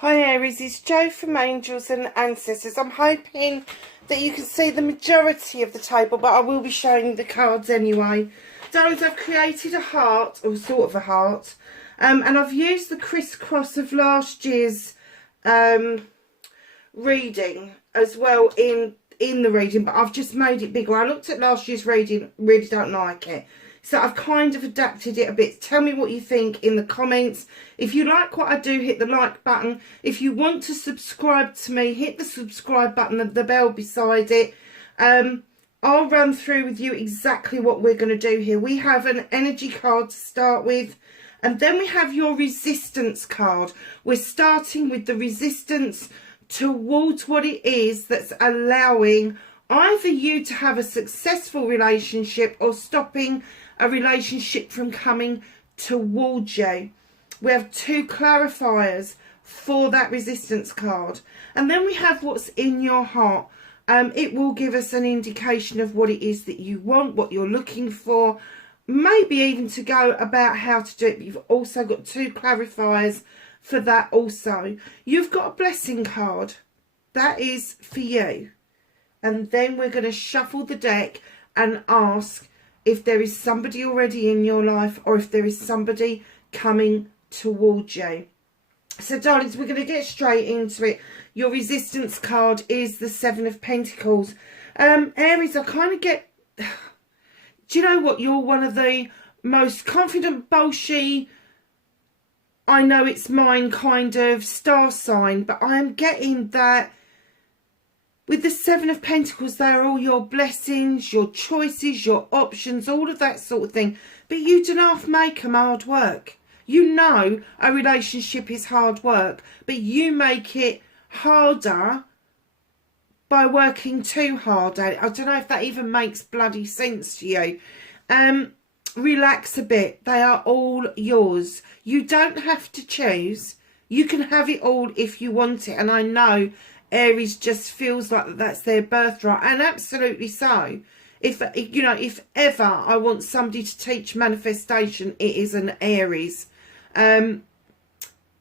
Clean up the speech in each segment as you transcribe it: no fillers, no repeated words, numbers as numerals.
Hi Aries, it's Jo from Angels and Ancestors. I'm hoping that you can see the majority of the table, but I will be showing you the cards anyway. Darlings, I've created a heart, or sort of a heart, and I've used the crisscross of last year's reading as well in the reading, but I've just made it bigger. I looked at last year's reading, really don't like it. So I've kind of adapted it a bit. Tell me what you think in the comments. If you like what I do, hit the like button. If you want to subscribe to me, hit the subscribe button and the bell beside it. I'll run through with you exactly what we're going to do here. We have an energy card to start with. And then we have your resistance card. We're starting with the resistance towards what it is that's allowing either you to have a successful relationship or stopping a relationship from coming towards you. We have two clarifiers for that resistance card. And then we have what's in your heart. It will give us an indication of what it is that you want, what you're looking for, maybe even to go about how to do it. But you've also got two clarifiers for that also. You've got a blessing card. That is for you. And then we're going to shuffle the deck and ask if there is somebody already in your life or if there is somebody coming towards you. So, darlings, we're going to get straight into it. Your resistance card is the Seven of Pentacles. Aries, I kind of get... Do you know what? You're one of the most confident, bolshy, I know it's mine kind of star sign, but I am getting that with the Seven of Pentacles, they are all your blessings, your choices, your options, all of that sort of thing. But you do not make them hard work. You know a relationship is hard work, but you make it harder by working too hard at it. I don't know if that even makes bloody sense to you. Relax a bit. They are all yours. You don't have to choose. You can have it all if you want it. And I know Aries just feels like that's their birthright, and absolutely so. If you know, if ever I want somebody to teach manifestation, it is an Aries. Know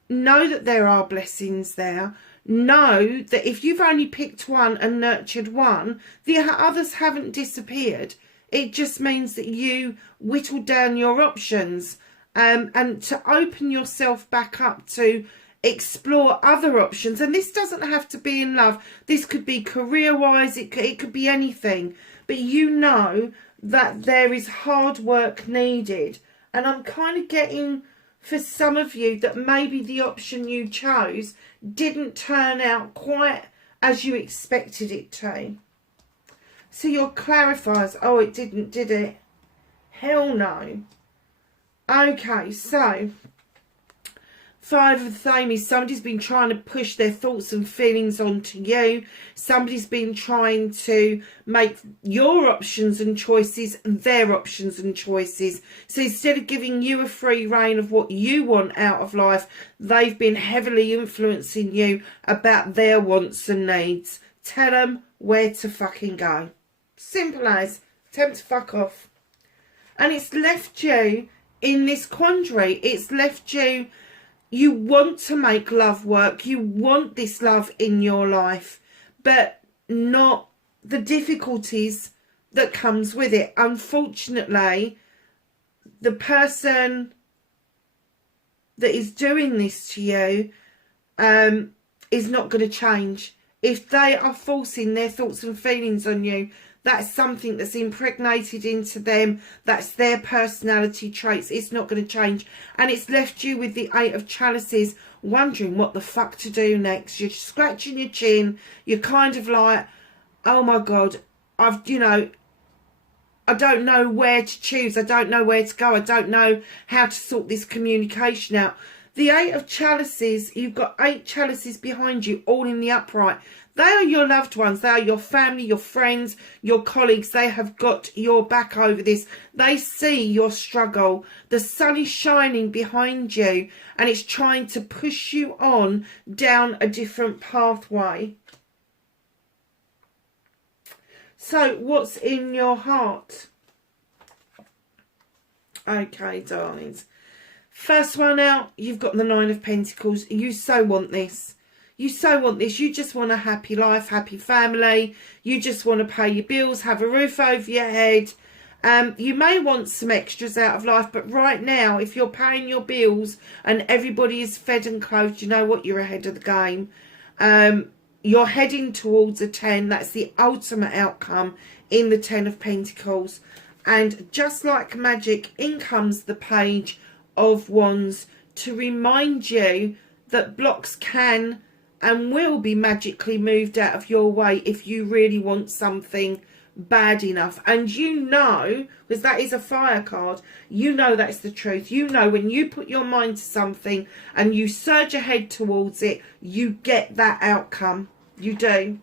that there are blessings there. Know that if you've only picked one and nurtured one, the others haven't disappeared. It just means that you whittle down your options, and to open yourself back up to explore other options. And this doesn't have to be in love. This could be career-wise. It could be anything. But you know that there is hard work needed. And I'm kind of getting, for some of you, that maybe the option you chose didn't turn out quite as you expected it to. So your clarifiers, oh, it didn't, did it? Hell no. Okay, so Five of the Thames, somebody's been trying to push their thoughts and feelings onto you. Somebody's been trying to make your options and choices their options and choices. So instead of giving you a free rein of what you want out of life, they've been heavily influencing you about their wants and needs. Tell them where to fucking go. Simple as. Tell them to fuck off. And it's left you in this quandary. It's left you... You want to make love work. You want this love in your life, but not the difficulties that comes with it. Unfortunately, the person that is doing this to you is not going to change. If they are forcing their thoughts and feelings on you, that's something that's impregnated into them. That's their personality traits. It's not going to change. And it's left you with the Eight of Chalices wondering what the fuck to do next. You're scratching your chin. You're kind of like, oh my God, I don't know where to choose. I don't know where to go. I don't know how to sort this communication out. The Eight of Chalices, you've got 8 chalices behind you, all in the upright. They are your loved ones. They are your family, your friends, your colleagues. They have got your back over this. They see your struggle. The sun is shining behind you and it's trying to push you on down a different pathway. So what's in your heart? Okay, darlings. First one out, you've got the Nine of Pentacles. You so want this. You so want this. You just want a happy life, happy family. You just want to pay your bills, have a roof over your head. You may want some extras out of life, but right now, if you're paying your bills and everybody is fed and clothed, you know what? You're ahead of the game. You're heading towards a 10. That's the ultimate outcome in the 10 of Pentacles. And just like magic, in comes the Page of Wands to remind you that blocks can and will be magically moved out of your way if you really want something bad enough. And you know, because that is a fire card, you know that's the truth. You know when you put your mind to something and you surge ahead towards it, you get that outcome. You do.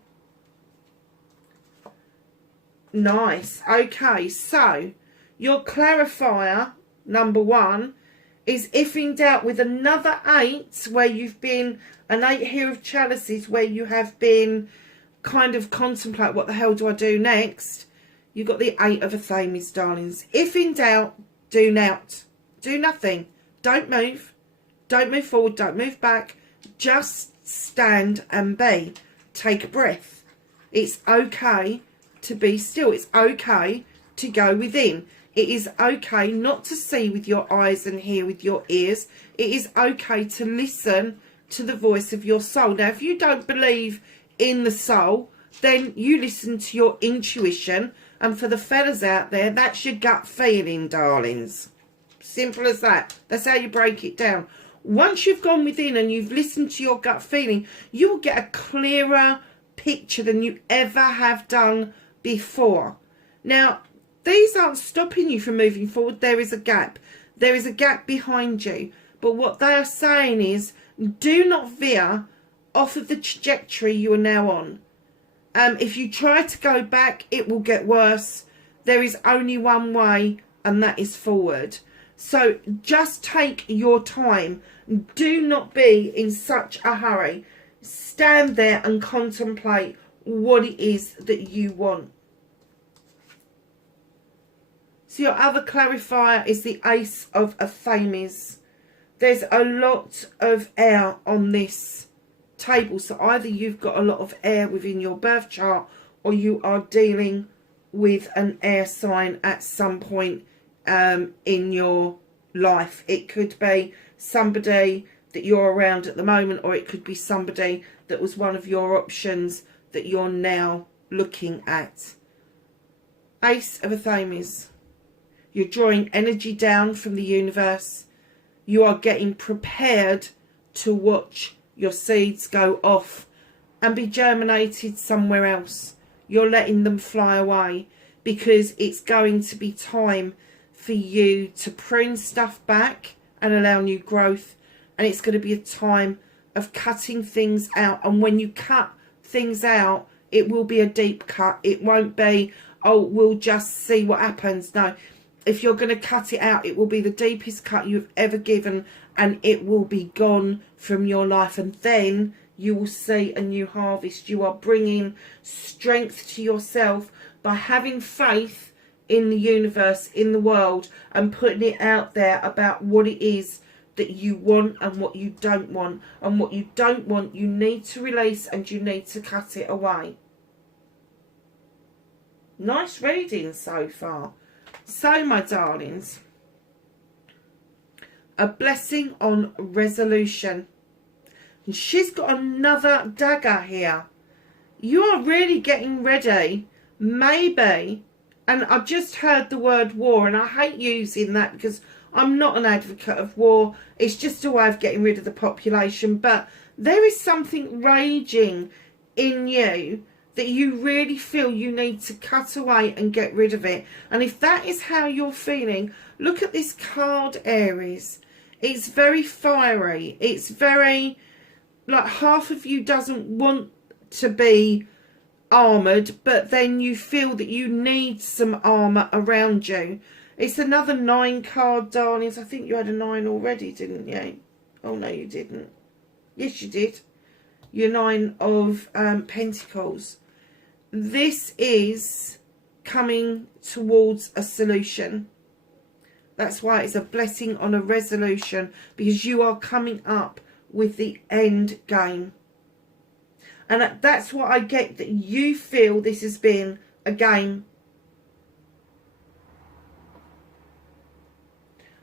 Nice. Okay, so your clarifier number 1 is if in doubt, with another 8 where you've been, an 8 here of chalices, where you have been kind of contemplate what the hell do I do next. You've got the 8 of Athames, darlings. If in doubt, do not. Do nothing. Don't move. Don't move forward. Don't move back. Just stand and be. Take a breath. It's okay to be still. It's okay to go within. It is okay not to see with your eyes and hear with your ears. It is okay to listen to the voice of your soul. Now, if you don't believe in the soul, then you listen to your intuition. And for the fellas out there, that's your gut feeling, darlings. Simple as that. That's how you break it down. Once you've gone within and you've listened to your gut feeling, you'll get a clearer picture than you ever have done before. Now, these aren't stopping you from moving forward. There is a gap. There is a gap behind you. But what they are saying is, do not veer off of the trajectory you are now on. If you try to go back, it will get worse. There is only one way, and that is forward. So just take your time. Do not be in such a hurry. Stand there and contemplate what it is that you want. So your other clarifier is the Ace of Athames. There's a lot of air on this table. So either you've got a lot of air within your birth chart, or you are dealing with an air sign at some point in your life. It could be somebody that you're around at the moment, or it could be somebody that was one of your options that you're now looking at. Ace of Athames. You're drawing energy down from the universe. You are getting prepared to watch your seeds go off and be germinated somewhere else. You're letting them fly away because it's going to be time for you to prune stuff back and allow new growth. And it's going to be a time of cutting things out. And when you cut things out, it will be a deep cut. It won't be, oh, we'll just see what happens. No. If you're going to cut it out, it will be the deepest cut you've ever given, and it will be gone from your life. And then you will see a new harvest. You are bringing strength to yourself by having faith in the universe, in the world, and putting it out there about what it is that you want and what you don't want. And what you don't want, you need to release, and you need to cut it away. Nice reading so far. So, my darlings, a blessing on resolution. And she's got another dagger here. You are really getting ready, maybe, and I've just heard the word war, and I hate using that because I'm not an advocate of war. It's just a way of getting rid of the population. But there is something raging in you that you really feel you need to cut away and get rid of it. And if that is how you're feeling, look at this card, Aries. It's very fiery. It's very, like, half of you doesn't want to be armoured, but then you feel that you need some armour around you. It's another 9 card, darlings. I think you had a 9 already, didn't you? Oh, no, you didn't. Yes, you did. Your 9 of Pentacles. This is coming towards a solution. That's why it's a blessing on a resolution, because you are coming up with the end game. And that's what I get, that you feel this has been a game.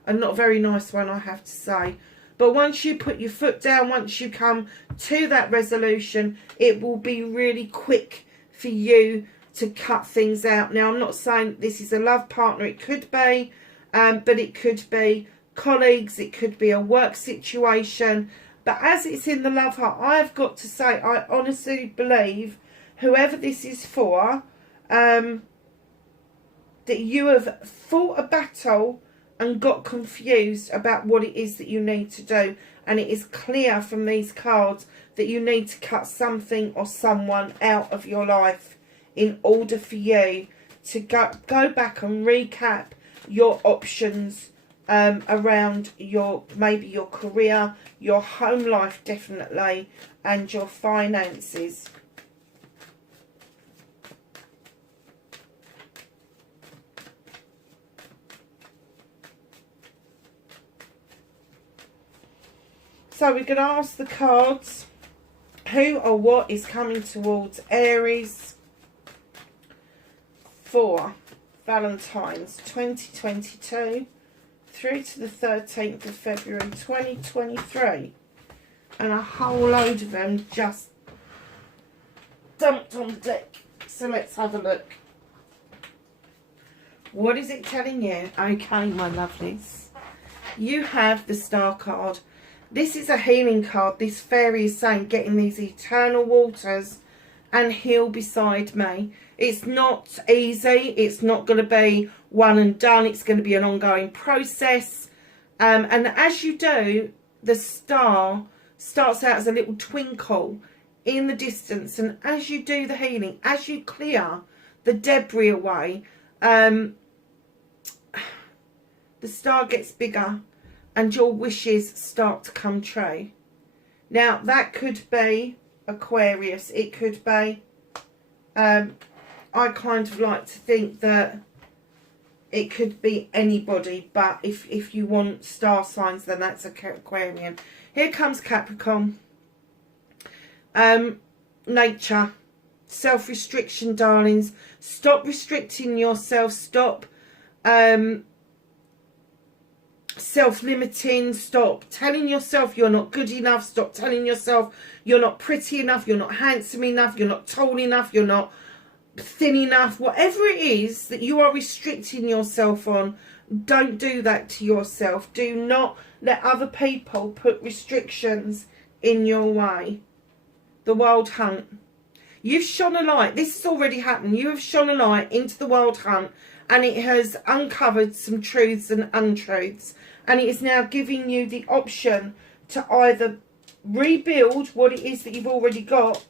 A not very nice one, I have to say. But once you put your foot down, once you come to that resolution, it will be really quick for you to cut things out. Now, I'm not saying this is a love partner. It could be, but it could be colleagues. It could be a work situation. But as it's in the love heart, I've got to say, I honestly believe whoever this is for, that you have fought a battle and got confused about what it is that you need to do. And it is clear from these cards that you need to cut something or someone out of your life in order for you to go back and recap your options around maybe your career, your home life definitely, and your finances. So we're going to ask the cards who or what is coming towards Aries for Valentines 2022 through to the 13th of February 2023. And a whole load of them just dumped on the deck. So let's have a look. What is it telling you? Okay, my lovelies. You have the Star card. This is a healing card. This fairy is saying, get in these eternal waters and heal beside me. It's not easy. It's not going to be one and done. It's going to be an ongoing process. And as you do, the star starts out as a little twinkle in the distance. And as you do the healing, as you clear the debris away, the star gets bigger and your wishes start to come true. Now, that could be Aquarius. It could be, I kind of like to think that it could be anybody, but if you want star signs, then that's Aquarian. Here comes Capricorn. Nature. Self-restriction, darlings. Stop restricting yourself. Stop self-limiting. Stop telling yourself you're not good enough. Stop telling yourself you're not pretty enough, you're not handsome enough, you're not tall enough, you're not thin enough. Whatever it is that you are restricting yourself on, don't do that to yourself. Do not let other people put restrictions in your way. The Wild Hunt. You've shone a light. This has already happened. You have shone a light into the Wild Hunt, and it has uncovered some truths and untruths. And it is now giving you the option to either rebuild what it is that you've already got,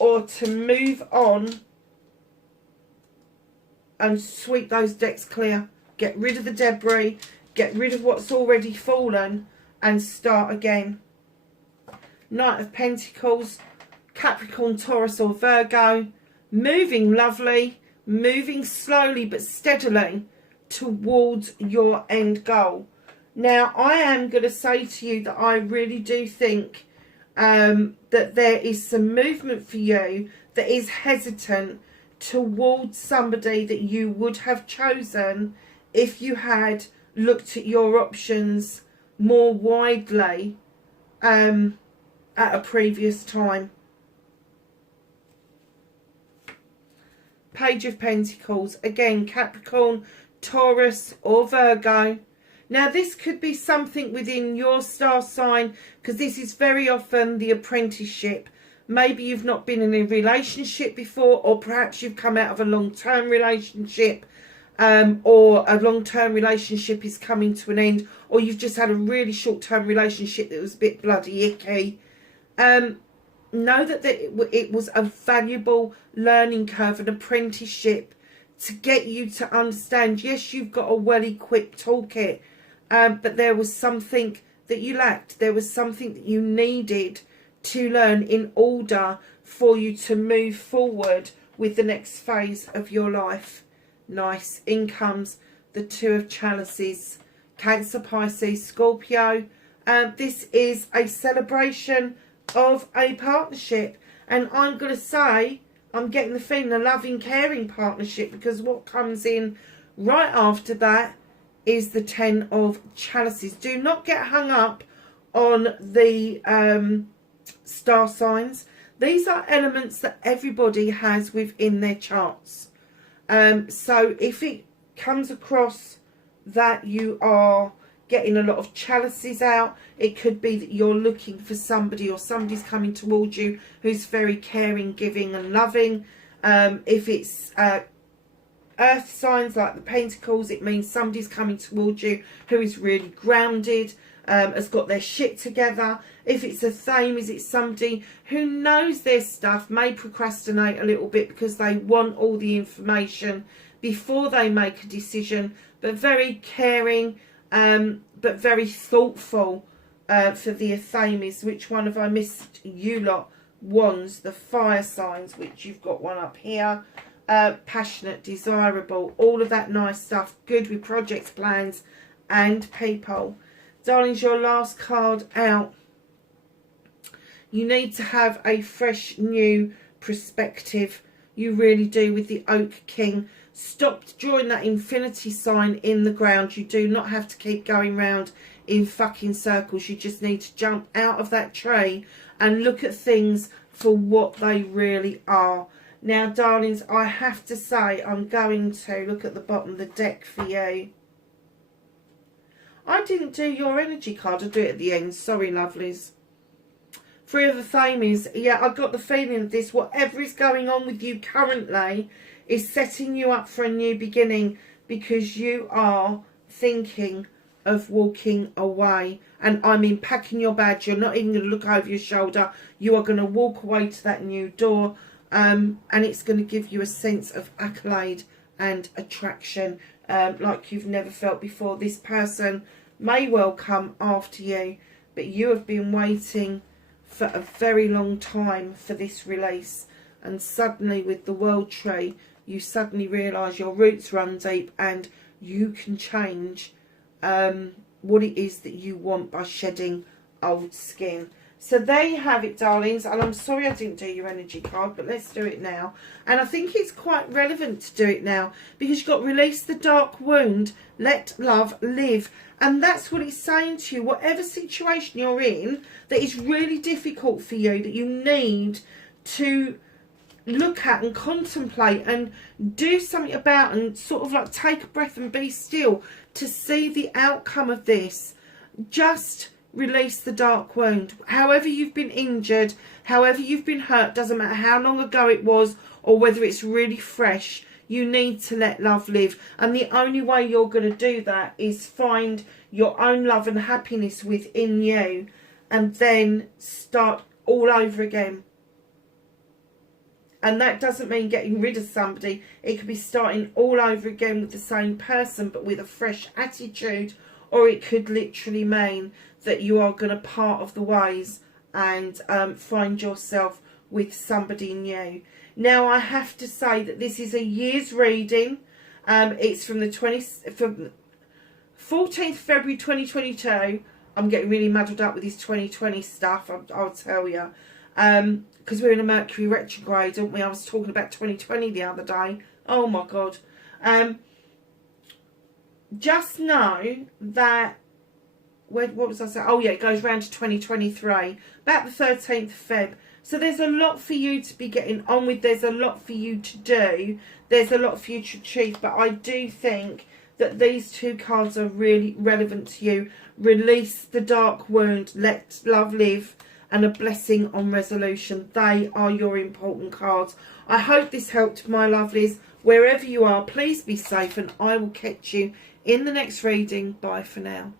or to move on and sweep those decks clear. Get rid of the debris. Get rid of what's already fallen and start again. Knight of Pentacles. Capricorn, Taurus or Virgo. Moving lovely. Moving slowly but steadily towards your end goal. Now, I am going to say to you that I really do think that there is some movement for you that is hesitant towards somebody that you would have chosen if you had looked at your options more widely at a previous time. Page of Pentacles. Again, Capricorn, Taurus or Virgo. Now, this could be something within your star sign, because this is very often the apprenticeship. Maybe you've not been in a relationship before, or perhaps you've come out of a long-term relationship, or a long-term relationship is coming to an end, or you've just had a really short-term relationship that was a bit bloody icky. Know that it was a valuable learning curve, an apprenticeship, to get you to understand, yes, you've got a well-equipped toolkit, but there was something that you lacked. There was something that you needed to learn in order for you to move forward with the next phase of your life. Nice. In comes the Two of Chalices. Cancer, Pisces, Scorpio. This is a celebration of a partnership. And I'm going to say, I'm getting the feeling a loving, caring partnership, because what comes in right after that is the Ten of Chalices. Do not get hung up on the star signs. These are elements that everybody has within their charts. So if it comes across that you are getting a lot of chalices out, it could be that you're looking for somebody, or somebody's coming towards you who's very caring, giving and loving. If it's earth signs like the Pentacles, it means somebody's coming towards you who is really grounded, has got their shit together. If it's a Thames, it's somebody who knows their stuff, may procrastinate a little bit because they want all the information before they make a decision, but very caring, but very thoughtful. For the Thames, which one have I missed? You lot. Wands, the fire signs, which you've got one up here. Passionate, desirable, all of that nice stuff. Good with projects, plans and people. Darlings, your last card out. You need to have a fresh new perspective. You really do, with the Oak King. Stop drawing that infinity sign in the ground. You do not have to keep going round in fucking circles. You just need to jump out of that tree and look at things for what they really are. Now, darlings, I have to say, I'm going to look at the bottom of the deck for you. I didn't do your energy card. I'll do it at the end. Sorry, lovelies. Three of the Thames. Yeah, I got the feeling of this. Whatever is going on with you currently is setting you up for a new beginning, because you are thinking of walking away. And I mean packing your bags. You're not even going to look over your shoulder. You are going to walk away to that new door. And it's going to give you a sense of accolade and attraction like you've never felt before. This person may well come after you, but you have been waiting for a very long time for this release. And suddenly, with the World Tree, you suddenly realise your roots run deep, and you can change what it is that you want by shedding old skin. So there you have it, darlings. And I'm sorry I didn't do your energy card, but let's do it now. And I think it's quite relevant to do it now, because you've got release the dark wound, let love live. And that's what it's saying to you. Whatever situation you're in that is really difficult for you, that you need to look at and contemplate and do something about, and sort of like take a breath and be still to see the outcome of this. Just release the dark wound. However you've been injured, however you've been hurt, doesn't matter how long ago it was or whether it's really fresh, you need to let love live. And the only way you're going to do that is find your own love and happiness within you, and then start all over again. And that doesn't mean getting rid of somebody. It could be starting all over again with the same person, but with a fresh attitude. Or it could literally mean that you are going to part of the ways and find yourself with somebody new. Now, I have to say that this is a year's reading. It's from the 14th February 2022. I'm getting really muddled up with this 2020 stuff, I'll tell you. Because we're in a Mercury retrograde, aren't we? I was talking about 2020 the other day. Oh my God. Just know that, what was I saying? Oh yeah, it goes round to 2023, about the 13th of Feb. So there's a lot for you to be getting on with. There's a lot for you to do. There's a lot for you to achieve. But I do think that these two cards are really relevant to you. Release the dark wound, let love live, and a blessing on resolution. They are your important cards. I hope this helped, my lovelies. Wherever you are, please be safe, and I will catch you in the next reading. Bye for now.